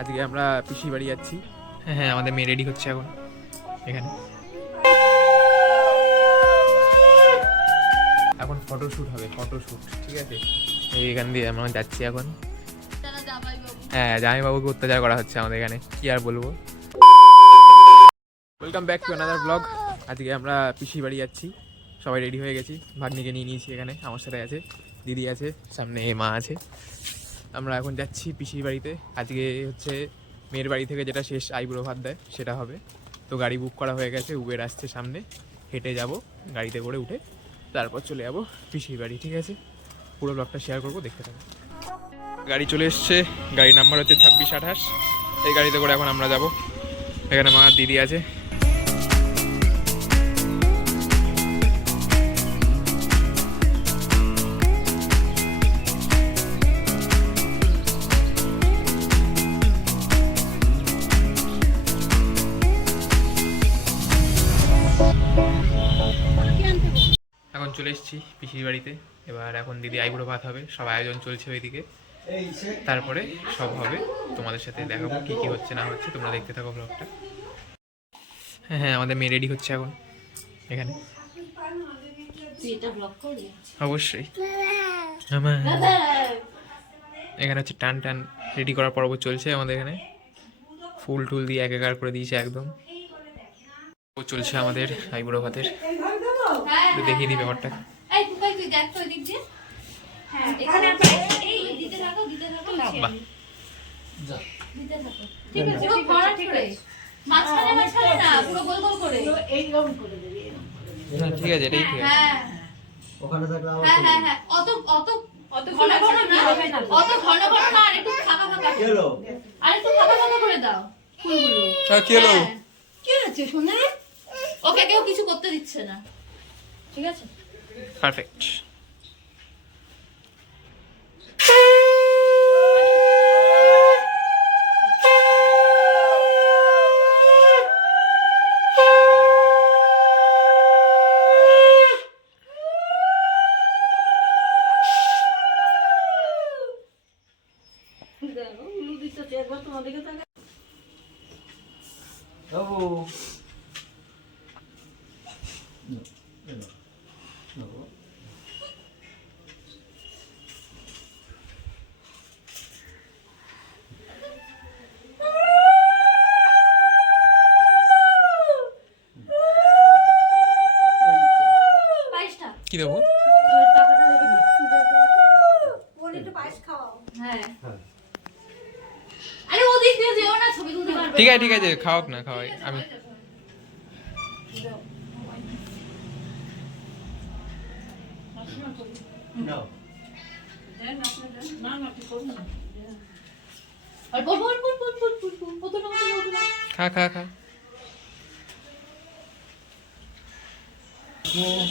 আজকে আমরা পিসি বাড়ি যাচ্ছি। হ্যাঁ, আমাদের মেয়ে রেডি হচ্ছে এখন এখানে। এখন ফটোশ্যুট হবে, ফটোশ্যুট, ঠিক আছে? এইখান দিয়ে আমরা যাচ্ছি এখন। হ্যাঁ, জামাইবাবুকে অত্যাচার করা হচ্ছে আমাদের এখানে, কি আর বলবো। Welcome back to another blog. আজকে আমরা পিসি বাড়ি যাচ্ছি, সবাই রেডি হয়ে গেছি। ভাগ্নিকে নিয়ে নিয়েছি এখানে, আমার সাথে আছে দিদি, আছে সামনে মা আছে। আমরা এখন যাচ্ছি পিসির বাড়িতে। আজকে হচ্ছে মেয়ের বাড়ি থেকে যেটা শেষ আইবুড়ো ভাত দেয় সেটা হবে। তো গাড়ি বুক করা হয়ে গেছে, উবের আসছে সামনে, হেঁটে যাব, গাড়িতে করে উঠে তারপর চলে যাবো পিসির বাড়ি, ঠিক আছে? পুরো ব্লগটা শেয়ার করবো, দেখতে থাকো। গাড়ি চলে এসছে, গাড়ির নাম্বার হচ্ছে 2628। এই গাড়িতে করে এখন আমরা যাব। এখানে মা দিদি আছে। এখন চলে এসেছি পিসির বাড়িতে। এবার এখন দিদি আইবুড়ো ভাত হবে, সব আয়োজন চলছে ওইদিকে। তারপরে সব হবে, তোমাদের সাথে দেখাবো কি কি হচ্ছে না হচ্ছে, তোমরা দেখতে থাকো ব্লগটা। হ্যাঁ হ্যাঁ, আমাদের মেয়ে রেডি হচ্ছে এখন এখানে। অবশ্যই এখানে হচ্ছে টান টান রেডি করার পর্ব চলছে আমাদের এখানে। ফুল টুল দিয়ে একাকার করে দিয়েছে একদম। চলছে আমাদের আইবুড়ো ভাতের, দেখিয়ে দিই ব্যাপারটা। ঠিক আছে, এটাই ঠিক আছে। ওখানে থাকলে অত অত অত ঘন ঘন না, অত ঘন ঘন না, আর একটু ফাঁকা ফাঁকা চলো, আর একটু ফাঁকা ফাঁকা করে দাও ফুলগুলো। কি হলো? কি হচ্ছে সোনা? ওকে কেউ কিছু করতে দিচ্ছে না, ঠিক আছে? পারফেক্ট। কি দেবো? ঠিক আছে ঠিক আছে, খাওয়াক না, খাওয়াই আমি। খা খা খা।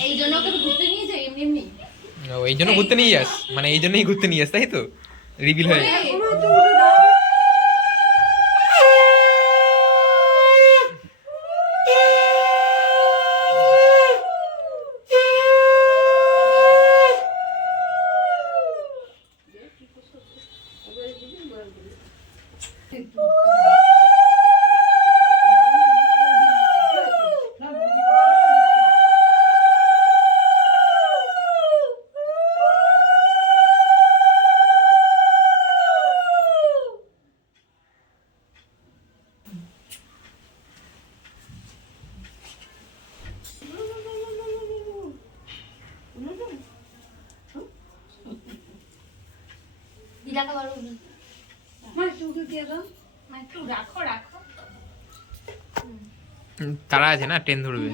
এই জন্য ওকে ঘুরতে নিয়ে যাই, এমনি এমনি। ও, এই জন্য ঘুরতে নিয়ে যাস, মানে এই জন্যই ঘুরতে নিয়ে যাস, তাই তো? রিভিল হয়ে তারা আছে না, ট্রেন ধরবে।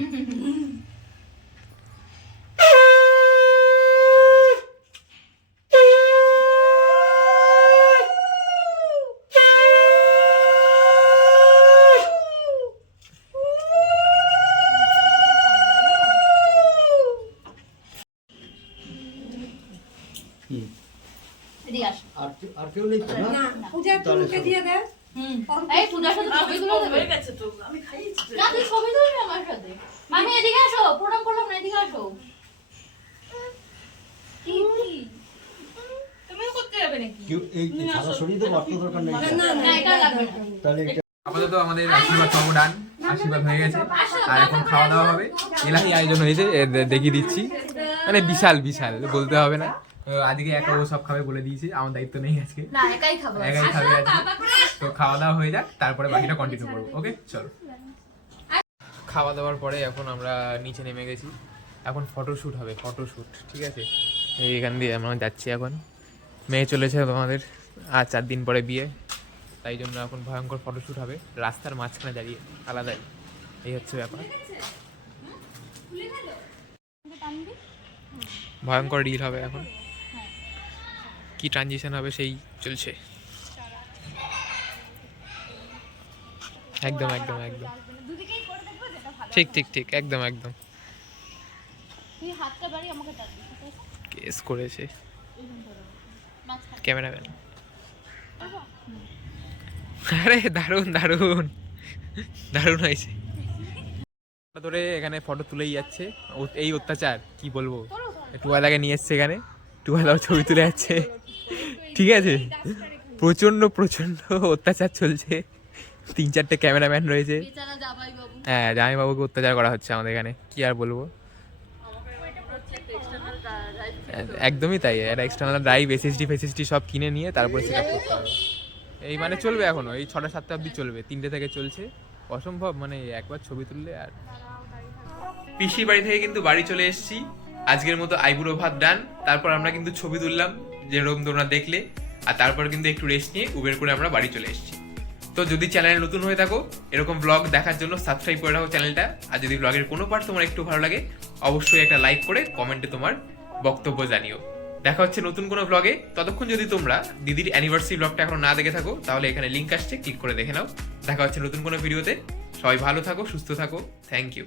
আর কেউ নেই না, পূজা তুলকে দিয়ে দে। এই পূজার সাথে ছবিগুলো হয়ে গেছে তো, আমি খাইয়েছি না, তুই ছবি তুলবি আমার সাথে। মামি এদিকে আসো, প্রণাম করলাম না, এদিকে আসো। কি তুমিও করতে এই সারা শরীরে রক্ত দরকার নেই না এটা লাগবে না। তাহলে এটা আপাতত আমাদের আশীর্বাদ পাবো ডান, আশীর্বাদ হয়ে গেছে। আর এখন খাওয়া দাওয়া হবে, এলাহি আয়োজন হয়েছে, দেখিয়ে দিচ্ছি। মানে বিশাল বিশাল বলতে হবে না। তো আজকে একা ও সব খাবে বলে দিয়েছে, আমার দায়িত্ব নেই আজকে, না একাই খাবো। একাই খাবে আজকে। তো খাওয়া দাওয়া হয়ে যাক, তারপরে বাকিটা কন্টিনিউ করবো। ওকে চলো। খাওয়া দাওয়ার পরে এখন আমরা নিচে নেমে গেছি, এখন ফটোশ্যুট হবে, ফটোশ্যুট। ঠিক আছে, এইখান দিয়ে আমরা যাচ্ছি। এখন মেয়ে চলেছে আমাদের, আর 4 দিন পরে বিয়ে, তাই জন্য এখন ভয়ঙ্কর ফটোশ্যুট হবে রাস্তার মাঝখানে দাঁড়িয়ে, আলাদাই। এই হচ্ছে ব্যাপার, ভয়ঙ্কর রিল হবে এখন। কি ট্রানজিশন হবে সেই চলছে। একদম একদম একদম ঠিক ঠিক ঠিক, একদম একদম। তুই হাতটা বাড়ি আমাকে ডাকবি, ঠিক আছে? কেস করেছে মাঝখানে। ক্যামেরাম্যান। আরে দারুণ দারুণ দারুণ হয়েছে। ধরে এখানে ফটো তুলেই যাচ্ছে, এই অত্যাচার কি বলবো। টুয়ালাকে নিয়ে এসছে এখানে, টুয়ালাও ছবি তুলে যাচ্ছে। ঠিক আছে, প্রচন্ড প্রচন্ড অত্যাচার চলছে। 3-4টে ক্যামেরাম্যান রয়েছে। বেচারা জামাই বাবু। হ্যাঁ, জামাইবাবুকে অত্যাচার করা হচ্ছে আমাদের এখানে, কি আর বলবো। একদমই তাই, একটা এক্সটার্নাল ড্রাইভ, এসএসডি ফেসএসডি সব কিনে নিয়ে তারপরে সেট আপ করতে হবে। এই মানে চলবে এখনো, এই 6টা-7টা অবধি চলবে, 3টে থেকে চলছে। অসম্ভব, মানে একবার ছবি তুললে। আর পিসির বাড়ি থেকে কিন্তু বাড়ি চলে এসেছি, আজকের মতো আইবুড়ো ভাত ডান। তারপর আমরা কিন্তু ছবি তুললাম যেরকম তোমরা দেখলে, আর তারপর কিন্তু একটু রেস্ট নিয়ে উবের করে আমরা বাড়ি চলে এসেছি। তো যদি চ্যানেলে নতুন হয়ে থাকো, এরকম ব্লগ দেখার জন্য সাবস্ক্রাইব করে রাখো চ্যানেলটা। আর যদি ব্লগের কোনো পার্ট তোমার একটু ভালো লাগে, অবশ্যই একটা লাইক করে কমেন্টে তোমার বক্তব্য জানিও। দেখা হচ্ছে নতুন কোনো ব্লগে। ততক্ষণ যদি তোমরা দিদির অ্যানিভার্সারি ব্লগটা এখনো না দেখে থাকো, তাহলে এখানে লিঙ্ক আসছে, ক্লিক করে দেখে নাও। দেখা হচ্ছে নতুন কোনো ভিডিওতে। সবাই ভালো থাকো, সুস্থ থাকো। Thank you.